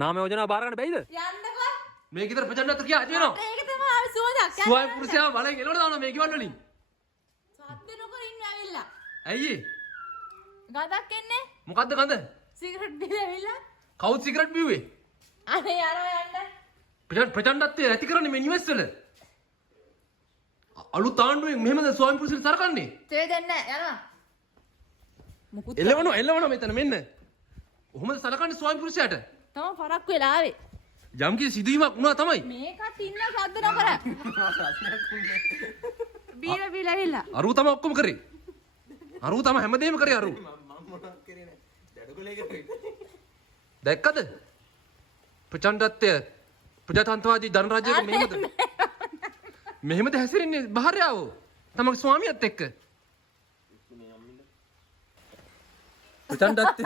නාම යෝජනා බාර ගන්න බැයිද? යන්නකෝ. මේක විතර ප්‍රචණ්ඩත් කියා ඇති වෙනවා. ඒක තමයි ආවේ සුවඳක්. ස්වයං පුරුෂයා බලෙන් එළවලා දානවා මේ කිව්වන් වලින්. සද්ද නොකර ඉන්න ඇවිල්ලා. ඇයි ඒ? ගඳක් එන්නේ. මොකද්ද ගඳ? සිගරට් බීලා ඇවිල්ලා. කවුද සිගරට් බිව්වේ? අනේ යනවා යන්න. ප්‍රචණ්ඩත්වය ඇති කරන්නේ මේ නිවෙස් වල. අලුත් ආණ්ඩුවෙන් මෙහෙමද ස්වයං පුරුෂයන් සරකන්නේ? තේ දෙන්න යනවා. මුකුත් එළවනවා මෙතන මෙන්න. කොහොමද සලකන්නේ ස්වයං පුරුෂයාට? තම පරක් වෙලා ආවේ. යම් කිසි සිදුවීමක් වුණා තමයි. මේකත් ඉන්න සද්ද නොකර. බීලා ඇවිල්ලා. අරුව තමයි ඔක්කොම කරේ. අරුව තමයි හැමදේම කරේ අරුව. මම මොනවත් කරේ නැහැ. දඩගොලේ කරේ. දැක්කද? ප්‍රචණ්ඩත්වය ප්‍රජාතන්ත්‍රවාදී ධනරාජ්‍යයක මෙහෙමද හැසිරෙන්නේ භාර්යාව තමගේ ස්වාමියාත් එක්ක. ප්‍රචණ්ඩත්වය